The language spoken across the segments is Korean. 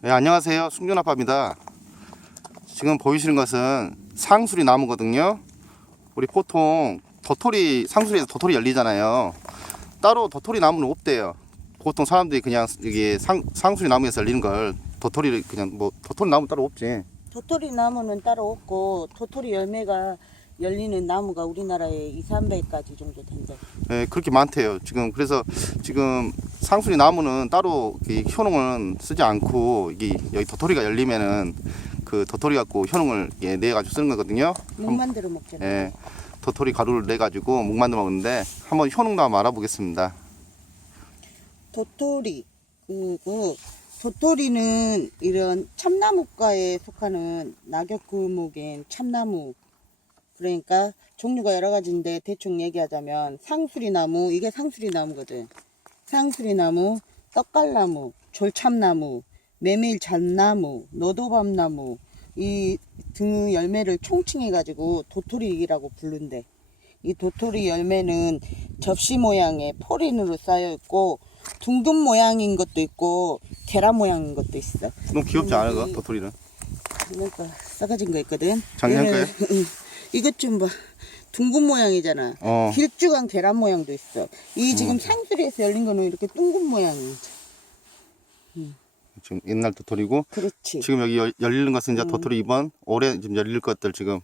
네, 안녕하세요. 승준아빠입니다. 지금 보이시는 것은 상수리 나무거든요. 우리 보통 도토리, 상수리에서 도토리 열리잖아요. 따로 도토리 나무는 없대요. 보통 사람들이 그냥 이게 상, 상수리 나무에서 열리는 걸 도토리를 그냥 뭐 도토리 나무 따로 없지. 도토리 나무는 따로 없고 도토리 열매가 열리는 나무가 우리나라에 2, 300가지 정도 된대. 네, 그렇게 많대요. 지금 그래서 지금 상수리 나무는 따로 이 효능은 쓰지 않고 이게 여기 도토리가 열리면은 그 도토리 갖고 효능을 예, 내 가지고 쓰는 거거든요. 목 만들어 먹잖아. 예, 도토리 가루를 내 가지고 목 만들어 먹는데 한번 효능도 한번 알아보겠습니다. 도토리 그리고 도토리는 이런 참나무과에 속하는 낙엽구목인 참나무 그러니까 종류가 여러 가지인데 대충 얘기하자면 상수리 나무 이게 상수리 나무거든 상수리 나무 떡갈나무 졸참나무 메밀 잣나무 너도밤나무 이 등의 열매를 총칭해 가지고 도토리라고 부른대 이 도토리 열매는 접시 모양의 포린으로 쌓여 있고 둥근 모양인 것도 있고 계란 모양인 것도 있어. 너무 귀엽지 않아, 그 도토리는? 그러니까 썩어진 거 있거든. 작년 얘는, 응. 이것 좀 봐. 둥근 모양이잖아. 어. 길쭉한 계란 모양도 있어. 이 지금 상수리에서 열린 거는 이렇게 둥근 모양이지. 지금 옛날 도토리고 그렇지. 지금 여기 열, 열리는 것은 음. 이제 도토리 이번 올해 지금 열릴 것들 지금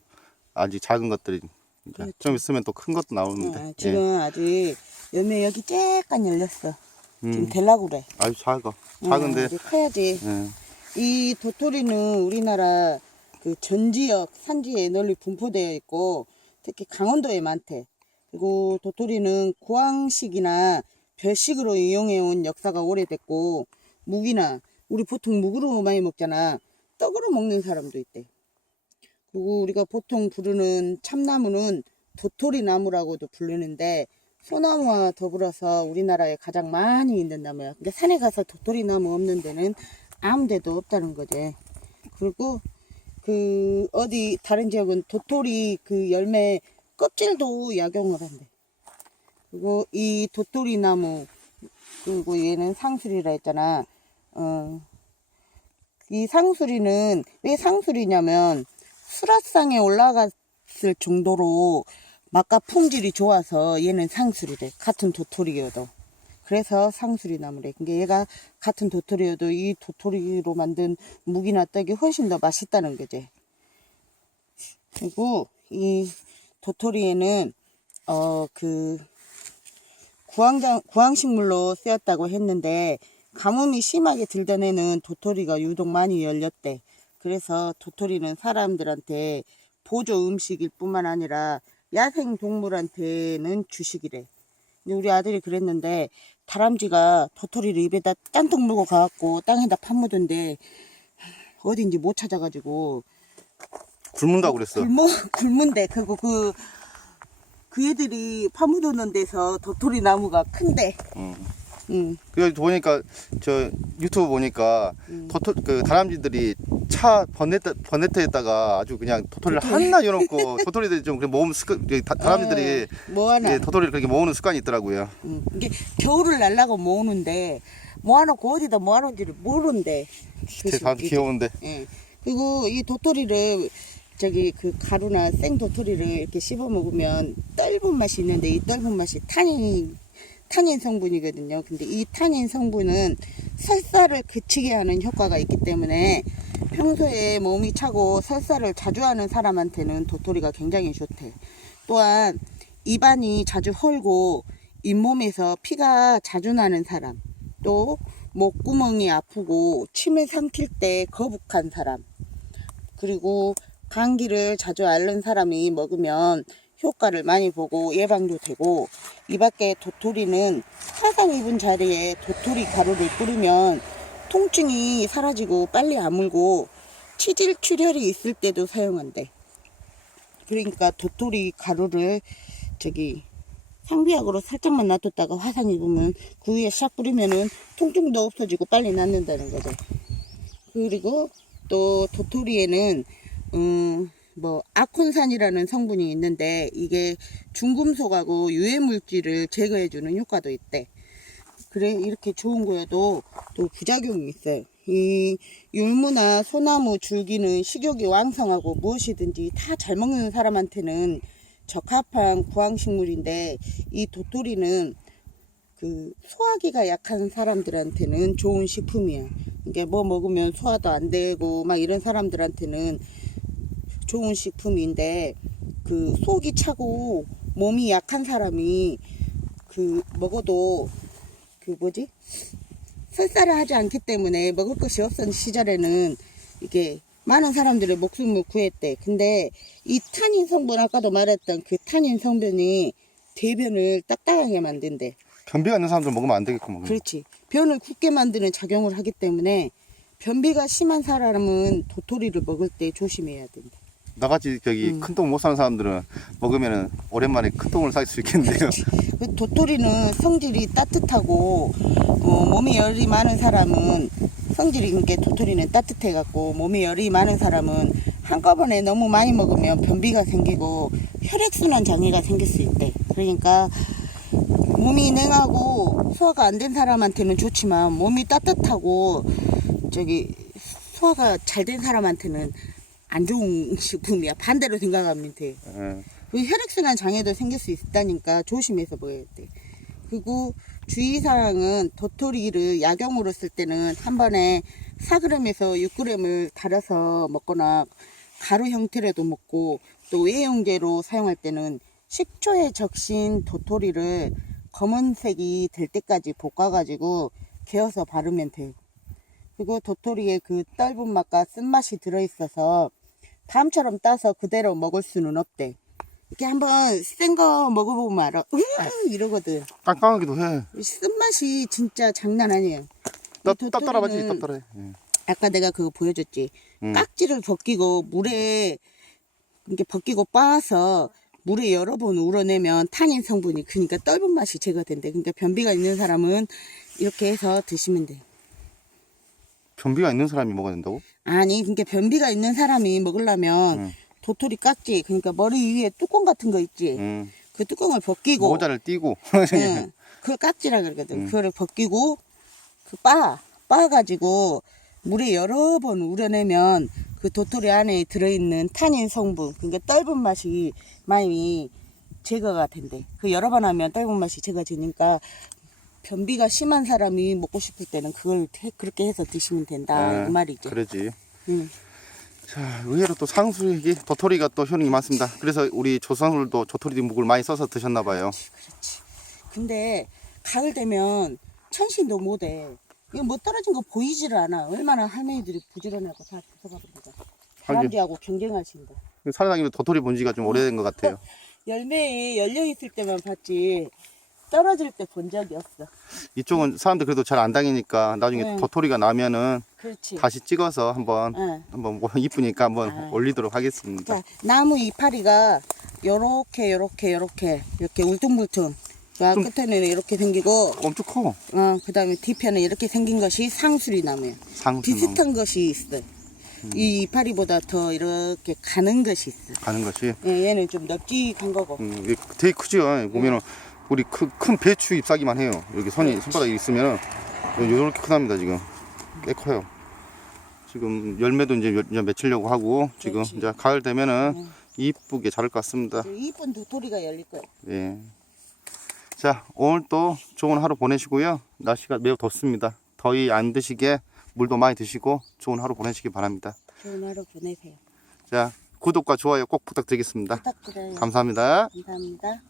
아직 작은 것들이 이제 그렇죠. 좀 있으면 또 큰 것도 나오는데 어, 예. 지금 아직 열매 여기 쬐깐 열렸어. 지금 음, 될라고 그래. 아주 작아 어, 작은데 아직 커야지. 예. 이 도토리는 우리나라 그 전 지역 산지에 널리 분포되어 있고 특히 강원도에 많대. 그리고 도토리는 구황식이나 별식으로 이용해 온 역사가 오래됐고 묵이나 우리 보통 묵으로 많이 먹잖아. 떡으로 먹는 사람도 있대. 그리고 우리가 보통 부르는 참나무는 도토리 나무라고도 부르는데 소나무와 더불어서 우리나라에 가장 많이 있는 나무야. 근데 산에 가서 도토리 나무 없는 데는 아무 데도 없다는 거지. 그리고 그 어디 다른 지역은 도토리 그 열매 껍질도 약용을 한대. 그리고 이 도토리 나무 그리고 얘는 상수리라 했잖아. 어. 이 상수리는 왜 상수리냐면 수라상에 올라갔을 정도로 맛과 품질이 좋아서 얘는 상수리래. 같은 도토리여도. 그래서 상수리 나무래. 그러니까 얘가 같은 도토리여도 이 도토리로 만든 묵이나 떡이 훨씬 더 맛있다는 거지. 그리고 이 도토리에는 어 그 구황장 구황식물로 쓰였다고 했는데 가뭄이 심하게 들던 해는 도토리가 유독 많이 열렸대. 그래서 도토리는 사람들한테 보조 음식일 뿐만 아니라 야생 동물한테는 주식이래. 근데 우리 아들이 그랬는데 다람쥐가 도토리를 입에다 딴통 물고 가갖고 땅에다 파묻은데 어딘지 못 찾아가지고 굶는다고 그랬어 굶어 굶은데 그거 그 그 애들이 파묻는 데서 도토리 나무가 큰데. 음. 응. 그래서 보니까 저 유튜브 보니까 음. 도토 그 다람쥐들이 차 번네트 번네트에다가 아주 그냥 도토리를 하나 넣어놓고 도토리들이 좀 그렇게 모으는 습관 그 다- 다람쥐들이 뭐 하나. 예, 도토리를 그렇게 모으는 습관이 있더라고요. 응. 이게 겨울을 날라고 모으는데 모아놓고 어디다 모아놓은지를 모르는데. 제 다람쥐 귀여운데 예. 그리고 이 도토리를 저기 그 가루나 생 도토리를 이렇게 씹어 먹으면 떫은 맛이 있는데 이 떫은 맛이 탄닌 탄닌 성분이거든요. 근데 이 탄닌 성분은 설사를 그치게 하는 효과가 있기 때문에 평소에 몸이 차고 설사를 자주 하는 사람한테는 도토리가 굉장히 좋대. 또한 입안이 자주 헐고 잇몸에서 피가 자주 나는 사람, 또 목구멍이 아프고 침을 삼킬 때 거북한 사람, 그리고 감기를 자주 앓는 사람이 먹으면 효과를 많이 보고 예방도 되고 이 밖에 도토리는 화상 입은 자리에 도토리 가루를 뿌리면 통증이 사라지고 빨리 아물고 치질 출혈이 있을 때도 사용한대. 그러니까 도토리 가루를 저기 상비약으로 살짝만 놔뒀다가 화상 입으면 그 위에 싹 뿌리면은 통증도 없어지고 빨리 낫는다는 거죠. 그리고 또 도토리에는 음, 뭐 아콘산이라는 성분이 있는데 이게 중금속하고 유해 물질을 제거해 주는 효과도 있대. 그래 이렇게 좋은 거여도 또 부작용이 있어요. 이 율무나 소나무 줄기는 식욕이 왕성하고 무엇이든지 다 잘 먹는 사람한테는 적합한 구황식물인데 이 도토리는 그 소화기가 약한 사람들한테는 좋은 식품이야. 이게 뭐 먹으면 소화도 안 되고 막 이런 사람들한테는 좋은 식품인데 그 속이 차고 몸이 약한 사람이 그 먹어도 그 뭐지 설사를 하지 않기 때문에 먹을 것이 없던 시절에는 이게 많은 사람들의 목숨을 구했대. 근데 이 탄닌 성분 아까도 말했던 그 탄닌 성분이 대변을 딱딱하게 만든대. 변비가 있는 사람들 먹으면 안 되겠구만. 그렇지. 변을 굳게 만드는 작용을 하기 때문에 변비가 심한 사람은 도토리를 먹을 때 조심해야 된다. 나같이 저기 음. 큰 똥 못 사는 사람들은 먹으면은 오랜만에 큰 똥을 살 수 있겠는데요. 그 도토리는 성질이 따뜻하고 어, 몸에 열이 많은 사람은 성질이 그러니까 도토리는 따뜻해 갖고 몸에 열이 많은 사람은 한꺼번에 너무 많이 먹으면 변비가 생기고 혈액순환 장애가 생길 수 있대. 그러니까 몸이 냉하고 소화가 안 된 사람한테는 좋지만 몸이 따뜻하고 저기 소화가 잘 된 사람한테는 안 좋은 식품이야. 반대로 생각하면 돼. 예. 그 혈액순환 장애도 생길 수 있다니까 조심해서 먹어야 돼. 그리고 주의사항은 도토리를 약용으로 쓸 때는 한 번에 4g에서 6g을 달여서 먹거나 가루 형태로도 먹고 또 외용제로 사용할 때는 식초에 적신 도토리를 검은색이 될 때까지 볶아가지고 개어서 바르면 돼요. 그리고 도토리에 그 떫은 맛과 쓴맛이 들어있어서 밤처럼 따서 그대로 먹을 수는 없대. 이렇게 한번 센 거 먹어보면 알아. 으 이러거든. 깜깜하기도 해. 쓴맛이 진짜 장난 아니에요. 따, 이 도토리는 따따라해. 예. 아까 내가 그거 보여줬지. 음. 깍지를 벗기고 물에 이렇게 벗기고 빻아서 물에 여러 번 우러내면 탄닌 성분이 그러니까 떫은 맛이 제거된대. 그러니까 변비가 있는 사람은 이렇게 해서 드시면 돼. 변비가 있는 사람이 먹어야 된다고? 아니, 그러니까 변비가 있는 사람이 먹으려면 음. 도토리 깍지, 그러니까 머리 위에 뚜껑 같은 거 있지. 음. 그 뚜껑을 벗기고 모자를 띄고. 응. 그걸 깍지라 그러거든. 음. 그거를 벗기고 그 빻아 빻아가지고 물에 여러 번 우려내면 그 도토리 안에 들어있는 탄닌 성분, 그러니까 떫은 맛이 많이 제거가 된대. 그 여러 번 하면 떫은 맛이 제거되니까 변비가 심한 사람이 먹고 싶을 때는 그걸 해- 그렇게 해서 드시면 된다 예, 그 말이죠. 그러지. 응. 자, 의외로 또 상수육이 도토리가 또 효능이 많습니다. 그래서 우리 조상들도 도토리 묵을 많이 써서 드셨나 봐요. 그렇지. 근데 가을 되면 천신도 못해. 이거 뭐 떨어진 거 보이지를 않아. 얼마나 할머니들이 부지런하고 다 주워가 버린다. 사람들하고 경쟁하신다. 살아다니면 도토리 본 지가 좀 오래된 것 같아요. 열매에 열려 있을 때만 봤지 떨어질 때 본 적이 없어. 이쪽은 사람들 그래도 잘안 다니니까 나중에 응. 도토리가 나면은 그렇지. 다시 찍어서 한번 응. 한번 뭐 이쁘니까 한번 아. 올리도록 하겠습니다. 자, 나무 이파리가 요렇게 요렇게 요렇게 이렇게 울퉁불퉁. 자, 좀- 끝에는 이렇게 생기고 엄청 커. 어, 그다음에 뒤편에 이렇게 생긴 것이 상수리 나무야. 상수 비슷한 것이 있어. 이 이파리보다 더 이렇게 가는 것이 있어. 가는 것이 예, 얘는 좀 넓직한 거고. 음, 이게 되게 크죠. 보면은 우리 크, 큰 배추 잎사기만 해요. 여기 손이 손바닥에 있으면은 요렇게 크답니다 지금 꽤 커요. 지금 열매도 이제 몇- 이제 맺히려고 하고 지금 그렇지. 이제 가을 되면은 음. 이쁘게 자랄 것 같습니다. 이쁜 도토리가 열릴 거야. 예. 자, 오늘 또 좋은 하루 보내시고요. 날씨가 매우 덥습니다. 더위 안 드시게 물도 많이 드시고 좋은 하루 보내시기 바랍니다. 좋은 하루 보내세요. 자, 구독과 좋아요 꼭 부탁드리겠습니다. 부탁드려요. 감사합니다. 감사합니다.